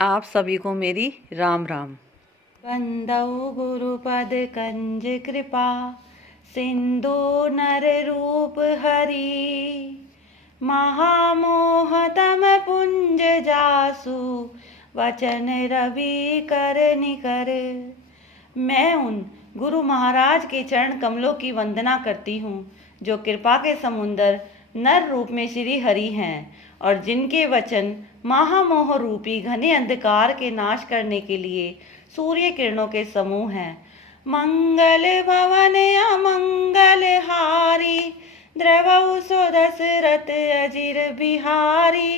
आप सभी को मेरी राम राम। बंदौ गुरुपद कंज कृपा, सिंधु नर रूप हरि। महामोहतम पुंज जासु, वचन रवि कर निकर। मैं उन गुरु महाराज के चरण कमलों की वंदना करती हूँ जो कृपा के समुंदर नर रूप में श्री हरि हैं और जिनके वचन महामोह रूपी घने अंधकार के नाश करने के लिए सूर्य किरणों के समूह हैं। मंगल भवन अमंगल हारी, द्रवौ सो दशरथ अजिर बिहारी।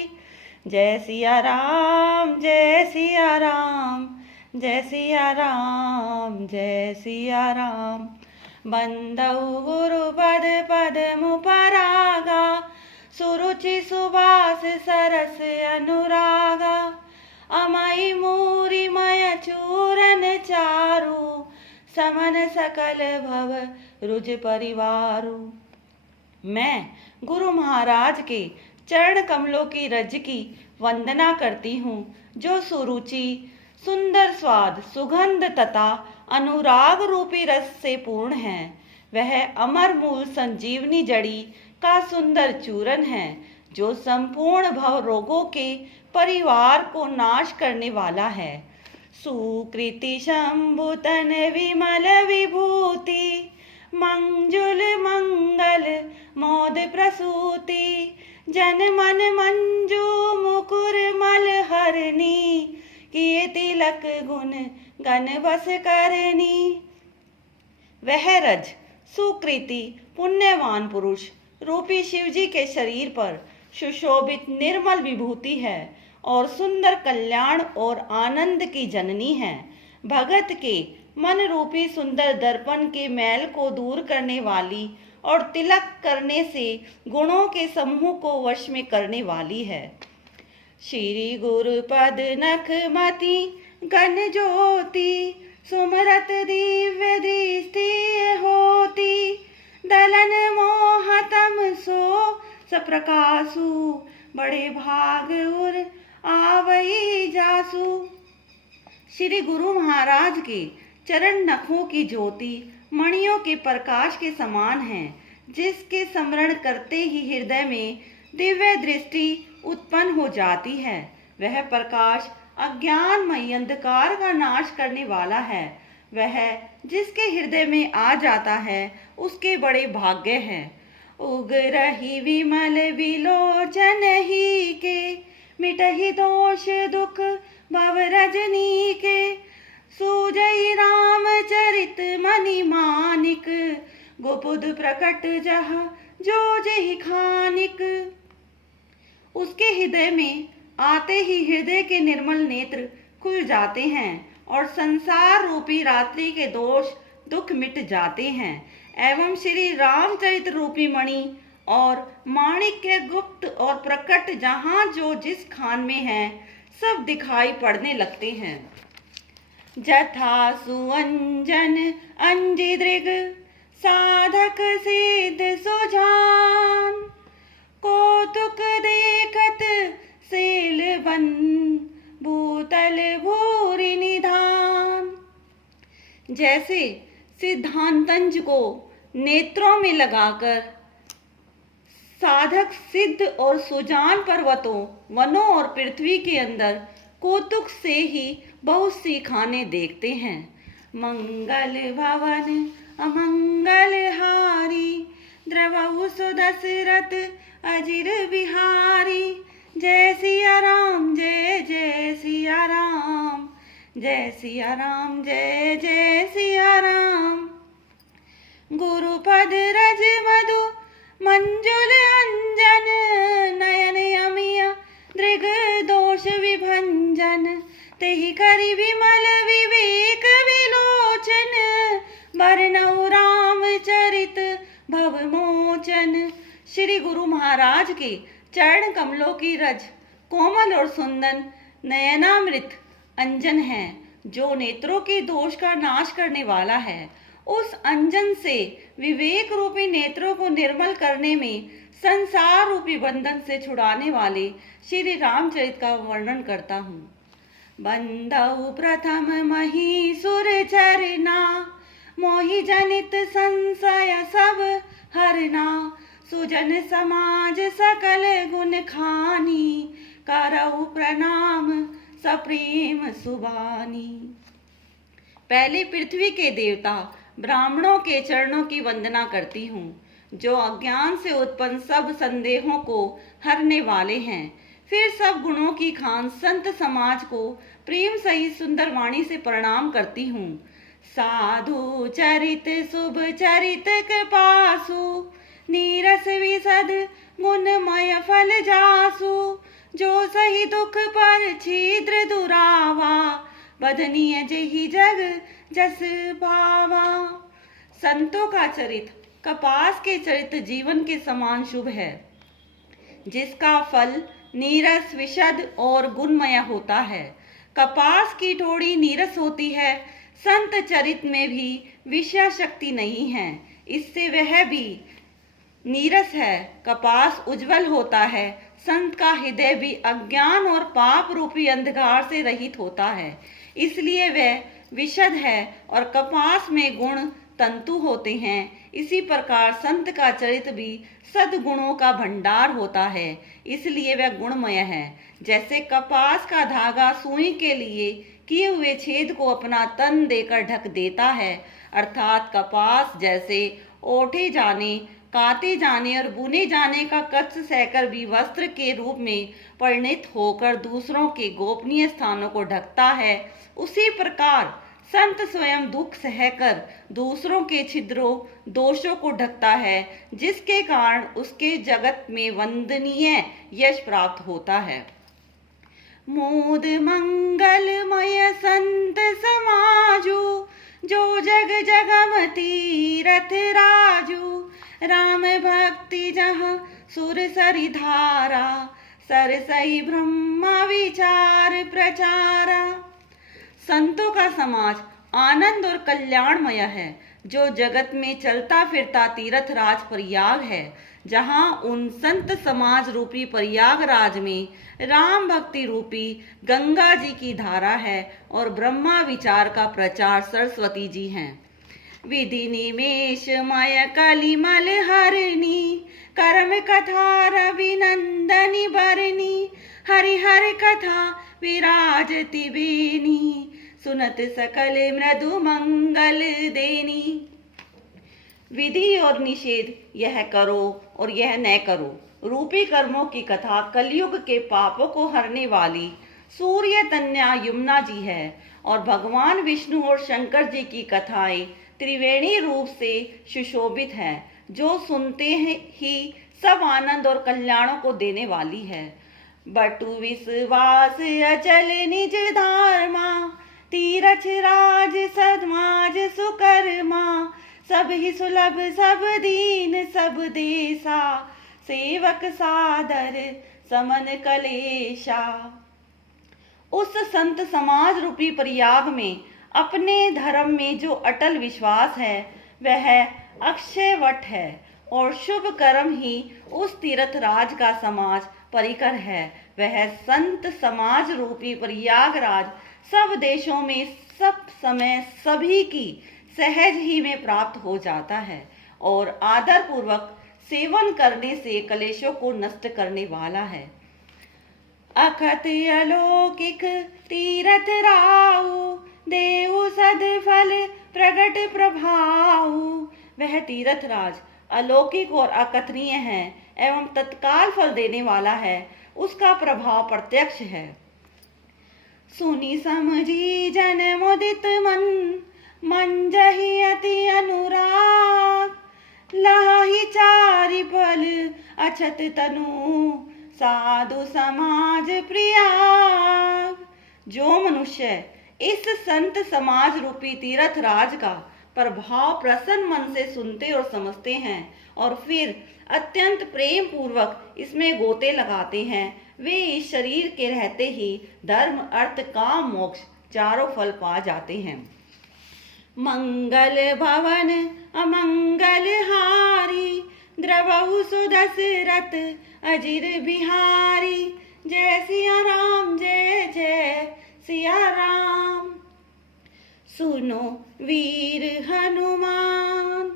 जय सिया राम जय सिया राम, जय सिया राम जय सिया राम। बंदौ गुरुपद पद्म परागा, सुरुचि सुबास सरस अनुरागा। अमई मूरी मय चूरन चारु, समन सकल भव रुज परिवारु। मैं गुरु महाराज के चरण कमलों की रज की वंदना करती हूँ जो सुरुचि, सुंदर स्वाद, सुगंध तथा अनुराग रूपी रस से पूर्ण है। वह अमर मूल संजीवनी जड़ी का सुंदर चूरन है जो संपूर्ण भव रोगों के परिवार को नाश करने वाला है। सुकृति शंभु तन विमल विभूति, मंजुल मंगल मोद प्रसूति। जन मन मंजू मुकुर मल हरनी, किए तिलक गुण गण बस करनी। वह रज सुकृति पुण्यवान पुरुष रूपी शिवजी के शरीर पर सुशोभित निर्मल विभूति है और सुंदर कल्याण और आनंद की जननी है। भगत के मन रूपी सुंदर दर्पण के मैल को दूर करने वाली और तिलक करने से गुणों के समूह को वश में करने वाली है। श्री गुरुपद नखमति गण ज्योति, सुमरत दिव्य दृष्टि होती। दलन मोहतम सो सप्रकाशु, बड़े भाग उर आवई जासु। श्री गुरु महाराज के चरण नखों की ज्योति मणियों के प्रकाश के समान है, जिसके स्मरण करते ही हृदय में दिव्य दृष्टि उत्पन्न हो जाती है। वह प्रकाश अज्ञानमय अंधकार का नाश करने वाला है। वह जिसके हृदय में आ जाता है उसके बड़े भाग्य हैं। उग्रहि विमल विलोचन ही के, मिटहि दोष दुख भव रजनी के। सूजई राम चरित मणि मानिक, गोपुद प्रकट जहाँ जो जहि खानिक। उसके हृदय में आते ही हृदय के निर्मल नेत्र खुल जाते हैं और संसार रूपी रात्रि के दोष दुख मिट जाते हैं एवं श्री रामचरित रूपी मणि और माणिक्य गुप्त और प्रकट जहाँ जो जिस खान में है सब दिखाई पड़ने लगते हैं। जथा सुअंजन अंजि दृग, साधक सिद्ध सुजान। कौतुक देखत सेल बन, भूतल भूरि निधान। जैसे सिद्धांतंज को नेत्रों में लगाकर साधक सिद्ध और सुजान पर्वतों, वनों और पृथ्वी के अंदर कौतुक से ही बहुत सी खाने देखते हैं। मंगल भवन अमंगल हारी, द्रवौ सो दशरथ अजिर बिहारी। जय सिया राम जय जय सिया राम, जय सिया राम जय जय सिया राम। गुरुपद रज मधु मंजुल अंजन, नयन अमिय दृग दोष विभंजन। तेहि करि विमल विवेक विलोचन, बरनौ राम चरित भव मोचन। श्री गुरु महाराज के चरण कमलों की रज कोमल और सुंदर नयनामृत अंजन है जो नेत्रों के दोष का नाश करने वाला है। उस अंजन से विवेक रूपी नेत्रों को निर्मल करने में संसार रूपी बंधन से छुड़ाने वाले श्री रामचरित का वर्णन करता हूँ। बंदौ प्रथम महीसुर चरना, मोहि जनित संशय सब हरना। सुजन समाज सकल गुण खानी, करऊ प्रणाम सप्रेम सुबानी। पहले पृथ्वी के देवता ब्राह्मणों के चरणों की वंदना करती हूँ, जो अज्ञान से उत्पन्न सब संदेहों को हरने वाले हैं। फिर सब गुणों की खान संत समाज को प्रेम सहित सुंदर वाणी से प्रणाम करती हूँ। साधु चरित शुभ चरित कृपासु, नीरस विशद गुणमय फल जासु। जो सही दुख पर छिद्र दुरावा, बदनीय जही जग जस भावा। संतों का चरित कपास के चरित जीवन के समान शुभ है, जिसका फल नीरस विशद और गुणमय होता है। कपास की ठोड़ी नीरस होती है, संत चरित में भी विषय शक्ति नहीं है, इससे वह भी नीरस है। कपास उज्जवल होता है, संत का हृदय भी अज्ञान और पाप रूपी अंधकार से रहित होता है, इसलिए वह विशद है और कपास में गुण तंतु होते हैं। इसी प्रकार संत का चरित भी सद्गुणों का भंडार होता है, इसलिए वह गुणमय है। जैसे कपास का धागा सुई के लिए किए हुए छेद को अपना तन देकर ढक देता है, अर्थात कपास जैसे ओढ़े जाने, काते जाने और बुने जाने का कष्ट सहकर भी वस्त्र के रूप में परिणित होकर दूसरों के गोपनीय स्थानों को ढकता है, उसी प्रकार संत स्वयं दुख सहकर दूसरों के छिद्रों दोषों को ढकता है, जिसके कारण उसके जगत में वंदनीय यश प्राप्त होता है। मोद मंगलमय संत समाजु, जो जग जगम तीरथ राजू। राम भक्ति जहाँ सुर सरि धारा, सरसई ब्रह्म विचार प्रचारा। संतों का समाज आनंद और कल्याणमय है, जो जगत में चलता फिरता तीर्थ राज प्रयाग है, जहाँ उन संत समाज रूपी प्रयागराज में राम भक्ति रूपी गंगा जी की धारा है और ब्रह्मा विचार का प्रचार सरस्वती जी हैं। विधि निमेष मय कलिमल हरणी, कर्म कथा रवि नंदनी बरनी। हरि हरि कथा विराजति बेनी, सुनत सकल मृदु मंगल देनी। विधि और निषेध, यह करो और यह न करो रूपी कर्मों की कथा कलयुग के पापों को हरने वाली सूर्य तन्या यमुना जी है, और भगवान विष्णु और शंकर जी की कथाएं त्रिवेणी रूप से सुशोभित है, जो सुनते ही सब आनंद और कल्याणों को देने वाली है। बटु विश्वास अचल निज धारमा, तीरथ राज समाज सुकर्मा। सब ही सुलभ सब दीन सब देसा, सेवक सादर समन कलेशा। उस संत समाज रूपी प्रयाग में अपने धर्म में जो अटल विश्वास है, वह अक्षय वट है, और शुभ कर्म ही उस तीर्थ राज का समाज परिकर है। वह संत समाज रूपी प्रयागराज सब देशों में सब समय सभी की सहज ही में प्राप्त हो जाता है, और आदर पूर्वक सेवन करने से कलेशों को नष्ट करने वाला है। अखत अलौकिक तीरथ राऊ, देव सदफल प्रगट प्रभाऊ। वह तीर्थ राज अलौकिक और अकथनीय है एवं तत्काल फल देने वाला है, उसका प्रभाव प्रत्यक्ष है। सुनी समझी जन मुदित मन, मंजहि अति अनुराग। लाहि चारि फल अछत तनु, साधु समाज प्रियाग। जो मनुष्य इस संत समाज रूपी तीर्थ राज का प्रभाव प्रसन्न मन से सुनते और समझते हैं, और फिर अत्यंत प्रेम पूर्वक इसमें गोते लगाते हैं, वे इस शरीर के रहते ही धर्म अर्थ काम मोक्ष चारों फल पा जाते हैं। मंगल भवन अमंगल हारी, द्रवहु सुदशरथ अजिर बिहारी। जय सिया राम जय जय सिया राम। सुनो वीर हनुमान,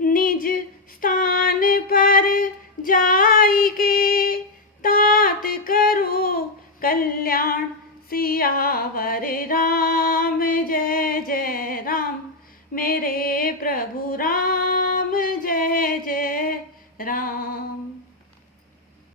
निज स्थान पर जाई के, तात करो कल्याण सियावर राम। जय जय राम मेरे प्रभु राम, जय जय राम।